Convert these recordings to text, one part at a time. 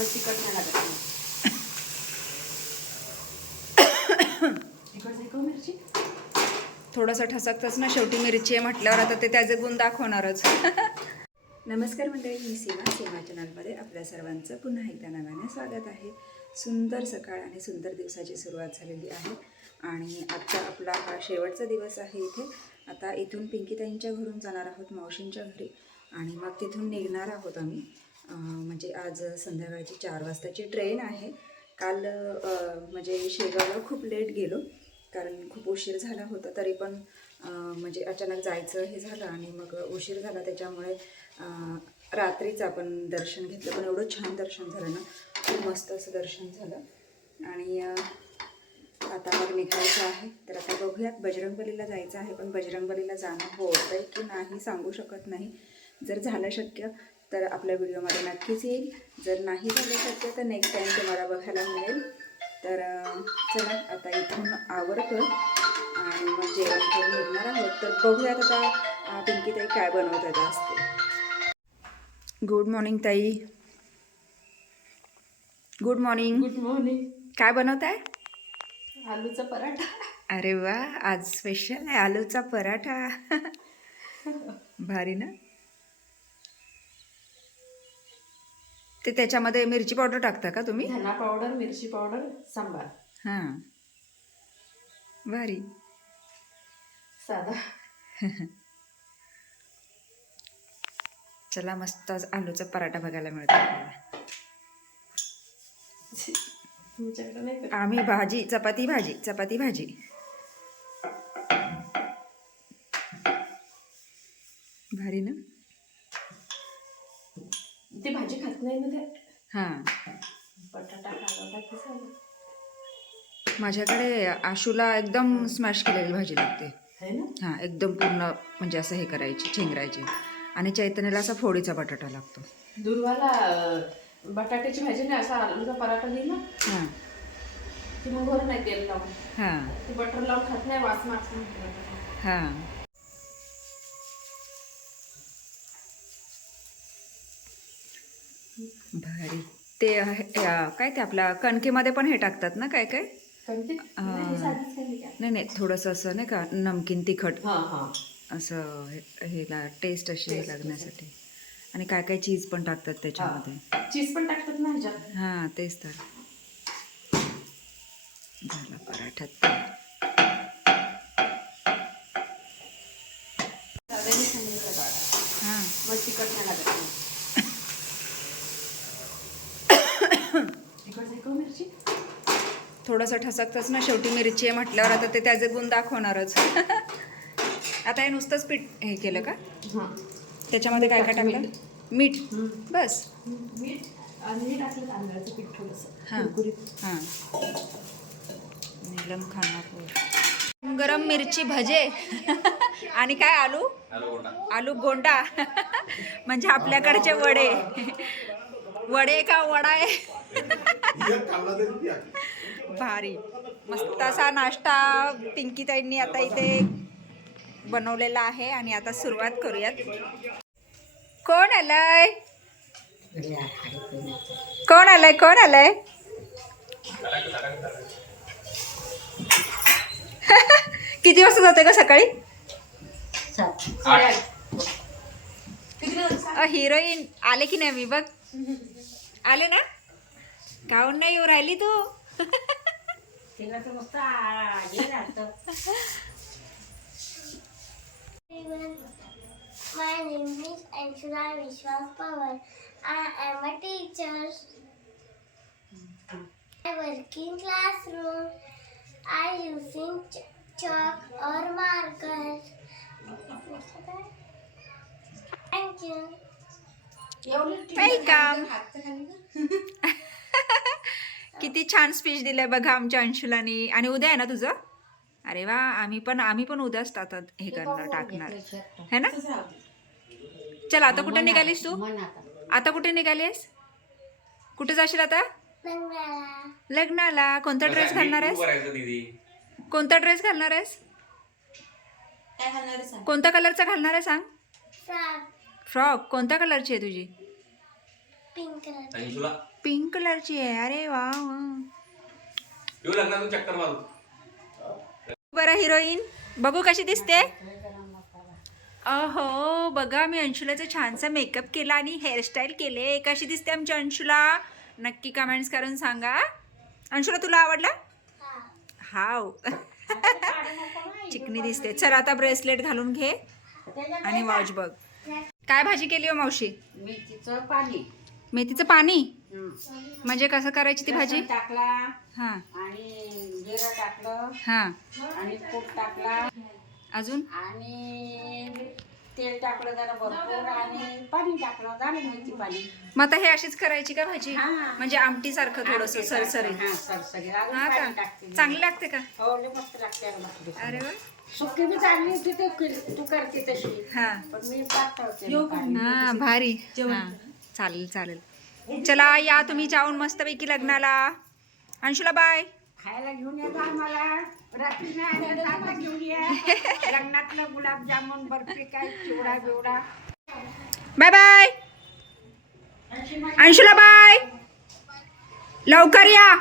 मग तिखट नाही लागत. तिखट आहे का मिरची? थोडंसं ठसकतच ना, शेवटी मिरची आहे म्हटल्यावर आता ते त्याचे गुण दाखवणारच. नमस्कार मंडळी, मी सीमा चॅनलमध्ये आपल्या सर्वांचं पुन्हा एकदा नव्याने स्वागत आहे. सुंदर सकाळ आणि सुंदर दिवसाची सुरुवात झालेली आहे आणि आजचा आपला हा शेवटचा दिवस आहे इथे. आता इथून पिंकीताईंच्या घरून जाणार आहोत मावशींच्या घरी आणि मग तिथून निघणार आहोत आम्ही. म्हणजे आज संध्याकाळची 4 वाजताची ट्रेन आहे. काल म्हणजे शेगावला खूप लेट गेलो कारण खूप उशीर झाला होता, तरी पण म्हणजे अचानक जायचं हे झालं आणि मग उशीर झाला त्याच्यामुळे रात्रीच आपण दर्शन घेतलं. पण एवढं छान दर्शन झालं ना, खूप मस्त असं दर्शन झालं आणि आता मग निघायचं आहे. तर आता बघूयात, बजरंगबलीला जायचं आहे पण बजरंगबलीला जाणं होतं आहे की नाही सांगू शकत नाही. जर झालं शक्य तर आपल्या व्हिडिओमध्ये नक्कीच येईल, जर नाही झालं शक्य तर नेक्स्ट टाईम तुम्हाला बघायला मिळेल. तर चला आता इथून आवरतो आणि मग जेवण करून निघणार आहोत. तर बघूयात आता पिंकीताई काय बनवतात असते. गुड मॉर्निंग ताई. Good morning. Good morning. काय बनवत आहे? आलूचा पराठा. अरे वा, आज स्पेशल आहे आलूचा पराठा. भारी ना. ते त्याच्यामध्ये मिरची पावडर टाकता का तुम्ही? धना पावडर, मिरची पावडर, सांबार. हां, भारी. साधा. चला, मस्त आज आलूचा पराठा बघायला मिळतो आपल्याला. तुमच्याकडे नाही का? आम्ही भाजी, चपाती भाजी, चपाती भाजी. भारी ना. ती भाजी खात नाही ना ते. हां, बटाटा खाला की झालं. माझ्याकडे आशूला एकदम स्मॅश केलेली भाजी लागते. है ना? हां, एकदम पूर्ण म्हणजे असं हे करायची, चेंगरायची. आणि चैतन्याला असा फोडीचा बटाटा लागतो. दुर्वाला बटाट्याची भाजी नाही, असा आलूचा पराठा दिला हां की मग घर नाही तेल लावून. हां ती बटर लावून खात नाही, वास मारतो. हां. भारी. ते काय ते आपल्या कणकेमध्ये पण हे टाकतात ना, काय काय? नाही नाही, थोडंसं असं नाही का, नमकीन तिखट असं हेला टेस्ट अशी हे लागण्यासाठी. आणि काय काय चीज पण टाकतात त्याच्यामध्ये. चीज पण टाकतात ना ह्याच्यात. हां, तेच तर. झाला पराठा. हां, मग तिखट नाही लागत. तिखट आहे का मिरची? थोडंसं ठसकतच ना, शेवटी मिरची आहे म्हटल्यावर आता ते त्याचे गुण दाखवणारच. आता हे नुसतंच पीठ हे केलं का? हां. त्याच्यामध्ये काय काय टाकलं? मीठ बस. मीठ आणि हे टाकलं तांदळाचं पीठ थोडंसं. हां कुरकुरीत. हां. नीलम खानापूर. गरम मिरची भजे. आणि काय आलू गोंडा. म्हणजे आपल्याकडचे वडे. वडे का वडा आहे. भारी. मस्त असा नाश्ता पिंकीताईंनी आता इथे बनवलेला आहे आणि आता सुरुवात करूयात. कोण आलंय? कोण आलंय? कोण आलंय? किती वाजता जाते का सकाळी? हिरोईन आले की नाही? मी बघ आले ना. काहून नाही येऊ राहिली तू? My name is Anshula Vishwas Pawar. I am a teacher. I work in classroom. I using chalk or marker. Thank you. Welcome. किती छान स्पीच दिलंय बघा आमच्या अंशुलानी. आणि उद्या आहे ना तुझं? अरे वा. आम्ही पण उद्याच हे करणार, टाकणार है ना. चल, आता कुठे निघालीस तू? आता कुठे निघालीस? कुठे जाशील आता? लग्नाला. कोणता ड्रेस घालणार आहेस? कोणता ड्रेस घालणार आहेस? कोणत्या कलरचा घालणार आहे सांग? फ्रॉक. कोणत्या कलरची आहे तुझी? पिंक कलर अंशुला पिंक कलरची आहे. अरे वा वा. येऊ लग्नातून चक्कर मारू. बरं हिरोईन बघू कशी दिसते. अहो बघा मी अंशुलाचा छानसा मेकअप केला आणि हेअरस्टाईल केले. कशी दिसते आमची अंशुला नक्की कमेंट्स करून सांगा. अंशुला तुला आवडला. हाव चिकनी दिसते. चल आता ब्रेसलेट घालून घे आणि वॉच बघ. काय भाजी केली हो मावशी. मेथीचं पाणी मेथीचं पाणी म्हणजे कसं करायची ती भाजी. टाकला हां आणि जिरं टाकलं हां आणि कूट टाकला अजून आणि तेल टाकलं जरा भरपूर आणि पाणी टाकलं झालं मेथी पाणी. मग आता हे अशीच करायची का भाजी. हां. म्हणजे आमटी सारखं थोडस सरसरीत. हा, सरसरीत. अजून हा पाणी का टाकते. चांगली लागते का. हो लय मस्त लागते अरे बापरे. अरे वा. सुकी बी चांगली होती तू करते तशी हा पण मी पातळते. हा भारी. हा चालेल चालेल. चला या तुम्ही जाऊन मस्तपैकी लग्नाला. अंशुला बाय. खायला घेऊन या आम्हाला रात्री नाही आलं तर आता घेऊन या. लग्नातलं गुलाबजामुन बर्फी काय चिवडा बिवडा. Bye bye Anshula bye. लवकर या.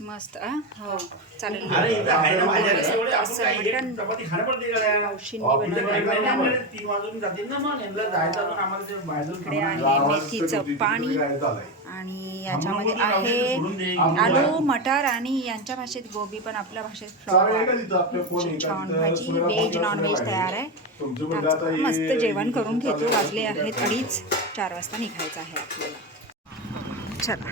मस्त हो चालेल. असं मटण मावशींनी बनवलं. इकडे आहे मेथीचं पाणी आणि याच्यामध्ये आहे आलू मटार आणि यांच्या भाषेत गोबी पण आपल्या भाषेत फ्लॉवर. छान भाजी व्हेज नॉन व्हेज तयार आहे. आता मस्त जेवण करून घेतो. वाजले आहेत 2:30. 4 वाजता निघायचं आहे आपल्याला. चला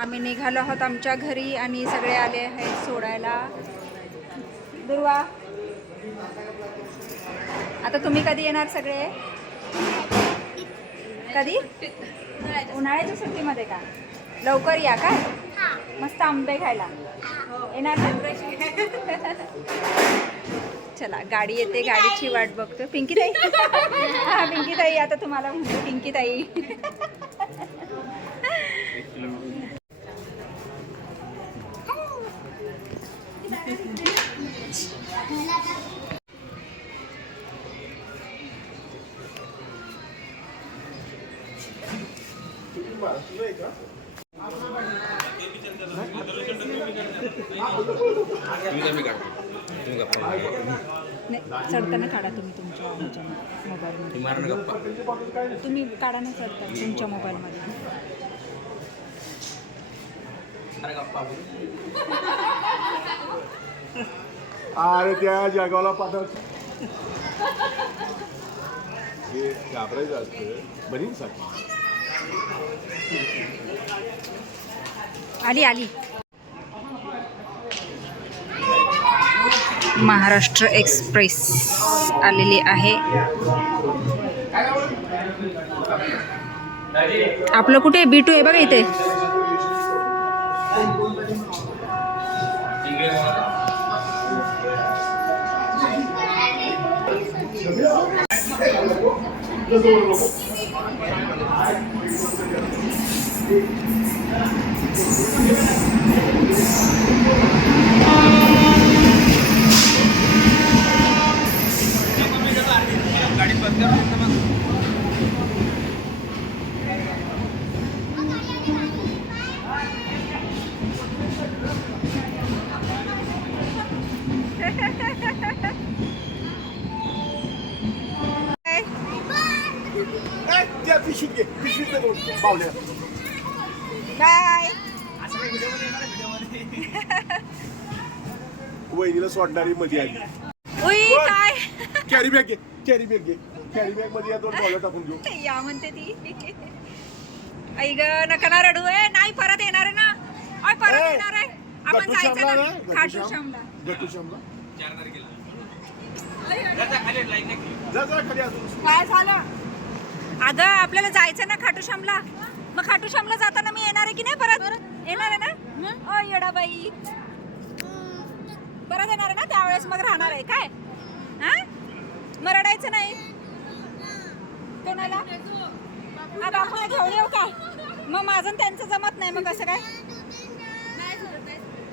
आम्ही निघालो आहोत आमच्या घरी आणि सगळे आले आहेत सोडायला. दुर्वा आता तुम्ही कधी येणार सगळे. कधी उन्हाळ्याच्या सुट्टीमध्ये का. लवकर या काय. मस्त आंबे खायला येणार ना. चला गाडी येते. गाडीची वाट बघतो. पिंकी ताई. हा पिंकी ताई आता तुम्हाला म्हणतो पिंकी ताई. नाही चढताना काढा तुम्ही तुमच्या मोबाईलमध्ये. तुम्ही काढा ना चढताना तुमच्या मोबाईलमध्ये. अरे त्या जगाला पाठव. हे घाबरायचं असतं बनींसाठी. आली आली. महाराष्ट्र एक्सप्रेस आलेली आहे. आपलं कुठे B2 आहे बघा इथे. त्या पिशवीत घे. पिशवीत पावल्या. बाय. वहिनीला सोडणारी मध्ये आली. उई काय कॅरी बॅग घे. कॅरी बॅग घे. कॅरी बॅग मध्ये या 2 बॉल टाकून घेऊ. या म्हणते ती. आई ग नका ना रडू आहे. नाही परत येणार आहे ना. ओय परत येणार आहे. आपण जायचं ना खाटू श्यामला. गट्टू श्यामला 4 तारखेला. जा जरा खाली अजून. काय झालं अगं आपल्याला जायचं ना खाटू श्यामला. मग खाटू श्यामला जाताना मी येणार आहे की नाही परत. येणार आहे ना. ओ येडाबाई परत येणार आहे ना. त्यावेळेस मग राहणार आहे काय. हा मग रडायचं नाही. कोणाला हा बापूला घेऊन येऊ का. मग माझं त्यांचं जमत नाही मग कसं काय.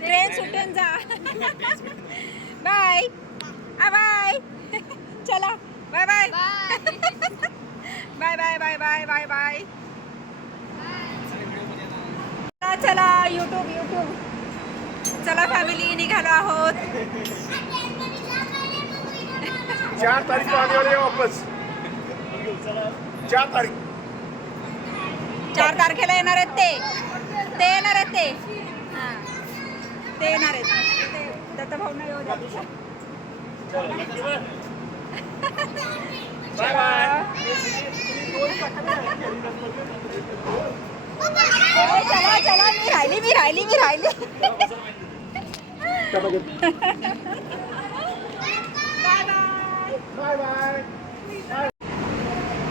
ट्रेन सुटून जा. Bye bye. चला bye bye bye bye bye bye bye bye. चला यूट्यूब. चला फॅमिली निघालो आहोत. 4 तारीख को आने वाले हैं वापस. 4 तारीख. 4 तारखेला येणार आहेत ते येणार आहेत ते. हां ते येणार आहेत. ते दत्ता भाऊंना येऊ द्या. Bye bye. चला मी राहिली. Bye bye.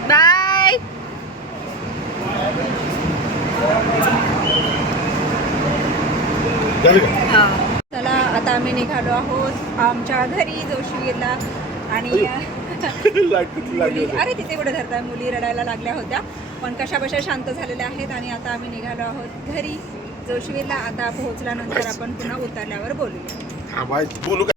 बाय. चला आता आम्ही निघालो आहोत आमच्या घरी जोशीला. आणि लाईट किती लागली होती. अरे तिथे कुठे धरताय. मुली रडायला लागल्या होत्या पण कशाबशा शांत झालेल्या आहेत. आणि आता आम्ही निघालो आहोत घरी जोशीला. आता पोहोचल्यानंतर आपण पुन्हा उतरल्यावर बोलूया. हा बाय बोलू.